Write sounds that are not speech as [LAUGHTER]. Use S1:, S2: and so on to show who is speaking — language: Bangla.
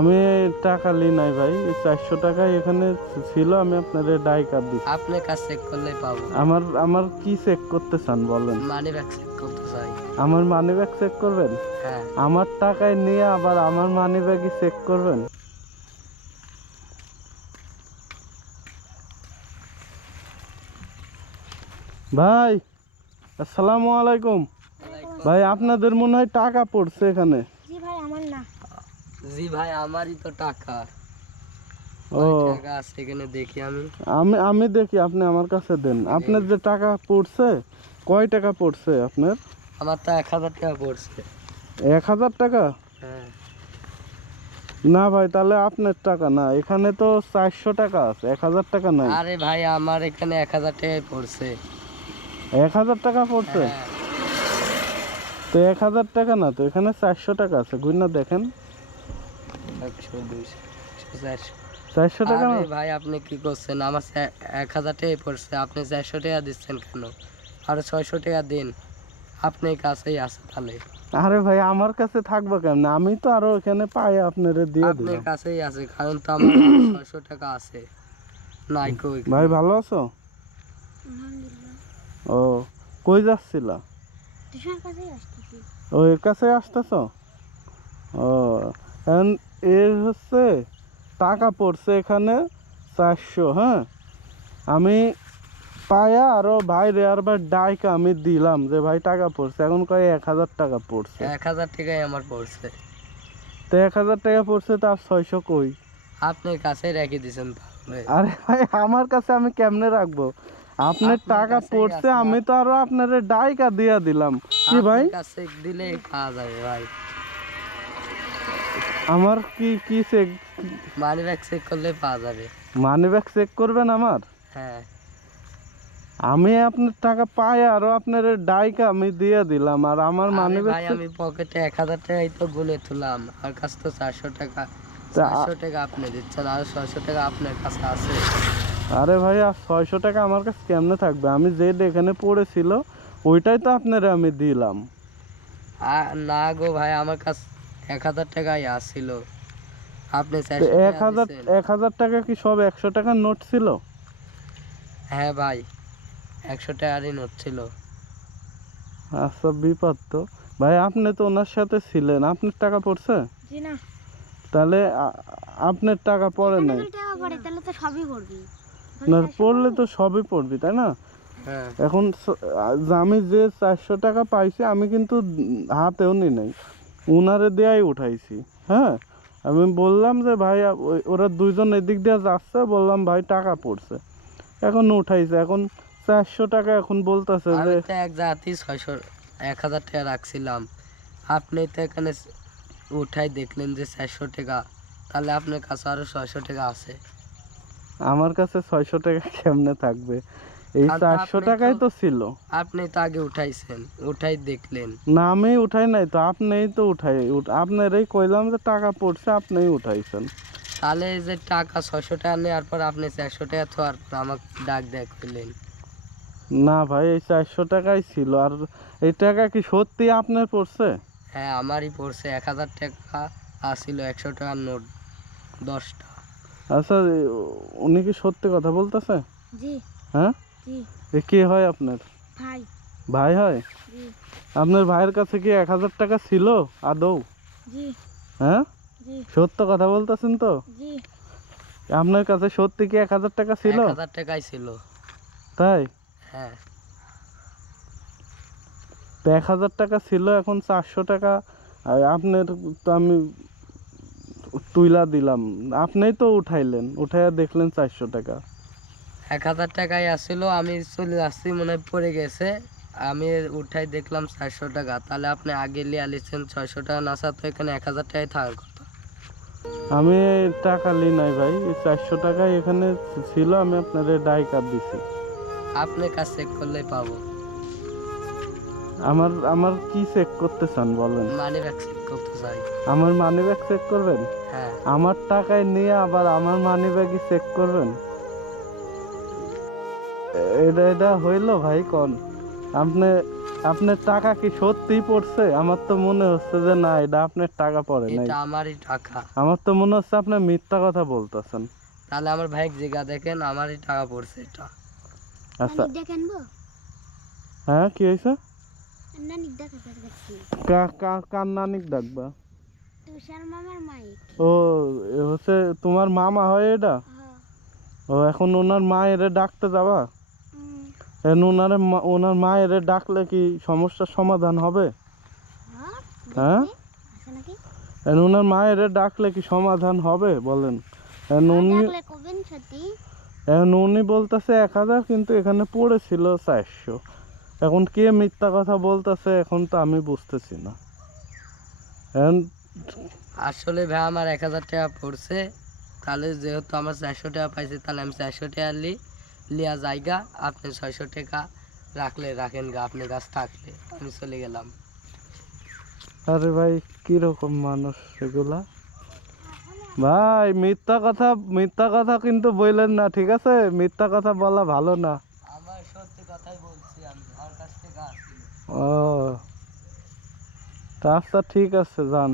S1: আমি টাকা লি নাই ভাই চারশো টাকা এখানে ছিল আমি আপনাদের ডাই কার্ড দিচ্ছি
S2: আপনার কাছে চেক করলেই পাবো।
S1: আমার আমার কি চেক করতে চান বলেন?
S2: মানি ব্যাগ চেক করতে চাই।
S1: আমার মানি ব্যাগ চেক করবেন?
S2: হ্যাঁ।
S1: আমার টাকায় নিয়ে আবার আমার মানি ব্যাগই চেক করবেন? ভাই আসসালামু আলাইকুম। ভাই আপনাদের মনে হয় টাকা পড়ছে এখানে?
S3: জি ভাই
S2: আমারই তো টাকা।
S1: ও।
S2: টাকা আছে এখানে দেখি আমি।
S1: আমি আমি দেখি আপনি আমার কাছে দেন। আপনার যে টাকা পড়ছে কয় টাকা পড়ছে আপনার?
S2: আমার তো এক হাজার টাকা পড়ছে।
S1: এক হাজার টাকা?
S2: হ্যাঁ।
S1: না ভাই তাহলে আপনার টাকা না এখানে তো চারশো টাকা আছে এক হাজার টাকা নাই।
S2: আরে ভাই আমার এখানে এক হাজার টাকাই পড়ছে।
S1: এক হাজার টাকা পড়ছে?
S2: হ্যাঁ।
S1: তো এক হাজার টাকা না তো এখানে চারশো টাকা আছে গুইনা দেখেন।
S2: চারশো
S1: চারশো টাকা
S2: আরে ভাই আপনি কি করছেন? আমার এক হাজার টাকাই পড়ছে। আপনি চারশো টাকা দিচ্ছেন কেন? আরও ছয়শো টাকা দিন। আপনার কাছেই আছে তাহলে।
S1: আরে ভাই আমার কাছে থাকবে কেমন? আমি তো আরও এখানে পাই আপনারে দিয়ে
S2: আপনার কাছেই আছে কারণ তো আমার [CLEARS THROAT] ছয়শো টাকা আছে। নাই কই
S1: ভাই ভালো আছো? ও কই যাচ্ছিলা?
S3: টিউশন কাছেই আসতেছি।
S1: ও এর কাছে আসতেছ? ও এখন এর হচ্ছে টাকা পড়ছে এখানে চারশো হ্যাঁ? আমি পায়া আরও ভাই রেয়ারবার ডাইকে আমি দিলাম যে ভাই টাকা পড়ছে। এখন কয় এক হাজার টাকা পড়ছে।
S2: এক হাজার টাকাই আমার পড়ছে।
S1: তো এক হাজার টাকা পড়ছে তার ছয়শো কই?
S2: আপনার কাছে রেখে দিয়েছেন
S1: আরে ভাই আমার কাছে আমি কেমনে রাখব? আপনার টাকা পড়ছে আমি তো আরও আপনার ডাইকা দিয়া দিলাম। কি ভাই?
S2: কাছে দিলেই পাওয়া যাবে ভাই।
S1: আমার কি কি চেক
S2: মানি ব্যাগ চেক করলে পাওয়া যাবে।
S1: মানি ব্যাগ চেক করবেন আমার?
S2: হ্যাঁ।
S1: আমি আপনার টাকা পাই আরও আপনার ডাইকা আমি দিয়ে দিলাম আর আমার মানি
S2: ভাই
S1: ব্যাগ
S2: আমি পকেটে এক হাজার টাকাই তো গুনে তুলাম আর কাছে তো চারশো টাকা চারশো টাকা আপনি দিচ্ছেন আর ছয়শো টাকা আপনার কাছে আছে।
S1: আরে ভাই আর ছয়শো টাকা আমার কাছে কেমনে থাকবে? আমি যে এখানে পড়েছিল ওইটাই তো আপনারে আমি দিলাম।
S2: না গো ভাই আমার কাছে এক হাজার টাকাই আসছিল। আপনি
S1: এক হাজার এক হাজার টাকা কি সব একশো টাকার নোট ছিল?
S2: হ্যাঁ ভাই একশো টাকারই নোট ছিল।
S1: আচ্ছা বিপদ তো। ভাই আপনি তো ওনার সাথে ছিলেন। আপনার টাকা পড়ছে? তাহলে আপনার টাকা পড়ে নাই। না পড়লে তো সবই পড়বি তাই না?
S2: হ্যাঁ।
S1: এখন আমি যে চারশো টাকা পাইছি আমি কিন্তু হাতেও নি নাই। উনারে দেয়াই উঠাইছি হ্যাঁ? আমি বললাম যে ভাই ওরা দুইজন এদিক দিয়ে যাচ্ছে। বললাম ভাই টাকা পড়ছে। এখন উঠাইছে এখন চারশো টাকা এখন বলতেছে যে
S2: এক জাতি ছয়শো এক হাজার টাকা রাখছিলাম। আপনি তো এখানে উঠাই দেখলেন যে চারশো টাকা। তাহলে আপনার কাছে আরও ছয়শো টাকা আছে।
S1: আমার কাছে ছয়শো টাকা কেমনে থাকবে? এই চারশো টাকাই
S2: তো-
S1: তো ছিল।
S2: আপনি তো আগে উঠাইছেন উঠাই দেখলেন।
S1: না আমি উঠাই নাই তো আপনিই তো উঠাই উঠ- আপনারই কইলাম যে টাকা পড়ছে আপনিই উঠাইছেন।
S2: তাহলে এই যে টাকা ছয়শো টাকা নেওয়ার পর আপনি চারশো টাকা থার পর আমাকে ডাক দেয় করলেন।
S1: না ভাই এই চারশো টাকাই ছিল। আর এই টাকা কি সত্যি আপনার পড়ছে?
S2: হ্যাঁ আমারই পড়ছে। এক হাজার টাকা আসছিল একশো টাকার নোট দশটা।
S1: আচ্ছা উনি কি সত্যি কথা বলতেছে?
S3: জি।
S1: হ্যাঁ? এ কে হয় আপনার?
S3: ভাই।
S1: ভাই হয়? আপনার ভাইয়ের কাছে কি এক হাজার টাকা ছিল? আদৌ?
S3: জি।
S1: হ্যাঁ? সত্য কথা বলতেছেন তো? আপনার কাছে সত্যি কি এক হাজার টাকা ছিল?
S2: হাজার টাকাই ছিল।
S1: তাই?
S2: হ্যাঁ।
S1: এক হাজার টাকা ছিল এখন চারশো টাকা আপনার তো আমি তুইলা দিলাম। আপনিই তো উঠাইলেন উঠাইয়া দেখলেন চারশো টাকা।
S2: এক হাজার টাকায় আসছিল আমি চলে আসছি মনে হয় পড়ে গেছে। আমি উঠাই দেখলাম চারশো টাকা। তাহলে আপনি আগে লিয়ে আলিছেন ছয়শো টাকা না তো এখানে এক হাজার টাকায় থাকার কথা
S1: আমি টাকা লি নাই ভাই চারশো টাকা এখানে ছিল আমি আপনাদের ডাই কার্ড দিছি।
S2: আপনি কাছে চেক করলেই পাবো।
S1: আমার আমার কি চেক করতে চান বলেন?
S2: মানি ব্যাগ চেক করতে চাই।
S1: আমার মানি ব্যাগ চেক করবেন?
S2: হ্যাঁ।
S1: আমার টাকায় নিয়ে আবার আমার মানি ব্যাগই চেক করবেন? এটা এটা হইল ভাই কন? আপনি আপনার টাকা কি সত্যিই পড়ছে? আমার তো মনে হচ্ছে যে না এটা আপনার টাকা পড়ে নাই।
S2: এটা আমারই টাকা।
S1: আমার তো মনে হচ্ছে আপনি মিথ্যা কথা বলতেছেন।
S2: তাহলে আমার ভাই জিগা দেখেন আমারই টাকা পড়ছে এটা।
S1: আচ্ছা। হ্যাঁ কি কা- কার নানিক ডাকবা
S3: তুষার মামার মাইক।
S1: ও এ হচ্ছে তোমার মামা হয় এটা?
S3: হ্যাঁ।
S1: ও এখন ওনার মায়েরে ডাকতে যাবা? ওনারে মা- ওনার মায়ের ডাকলে কি সমস্যার সমাধান হবে?
S3: হ্যাঁ? আছে নাকি
S1: এখন ওনার মায়ের ডাকলে কি সমাধান হবে বলেন? উনি এখন উনি বলতেছে এক হাজার কিন্তু এখানে পড়েছিল চারশো। এখন কে মিথ্যা কথা বলতেছে এখন তো আমি বুঝতেছি না। এখন
S2: আসলে ভাই আমার এক হাজার টাকা পড়ছে। তাহলে যেহেতু আমার চারশো টাকা পাইছে তাহলে আমি চারশো টাকা লি লিয়া জায়গা আপনি ছয়শো টাকা রাখলে রাখেন গা আপনি গাছ থাকলে। আমি চলে গেলাম।
S1: আরে ভাই কীরকম মানুষ এগুলা? ভাই মিথ্যা কথা মিথ্যা কথা কিন্তু বললেন না ঠিক আছে? মিথ্যা কথা বলা ভালো না।
S2: আমার সত্যি কথাই বলছি আমি আমার কাছ থেকে
S1: ও। তা আচ্ছা ঠিক আছে যান।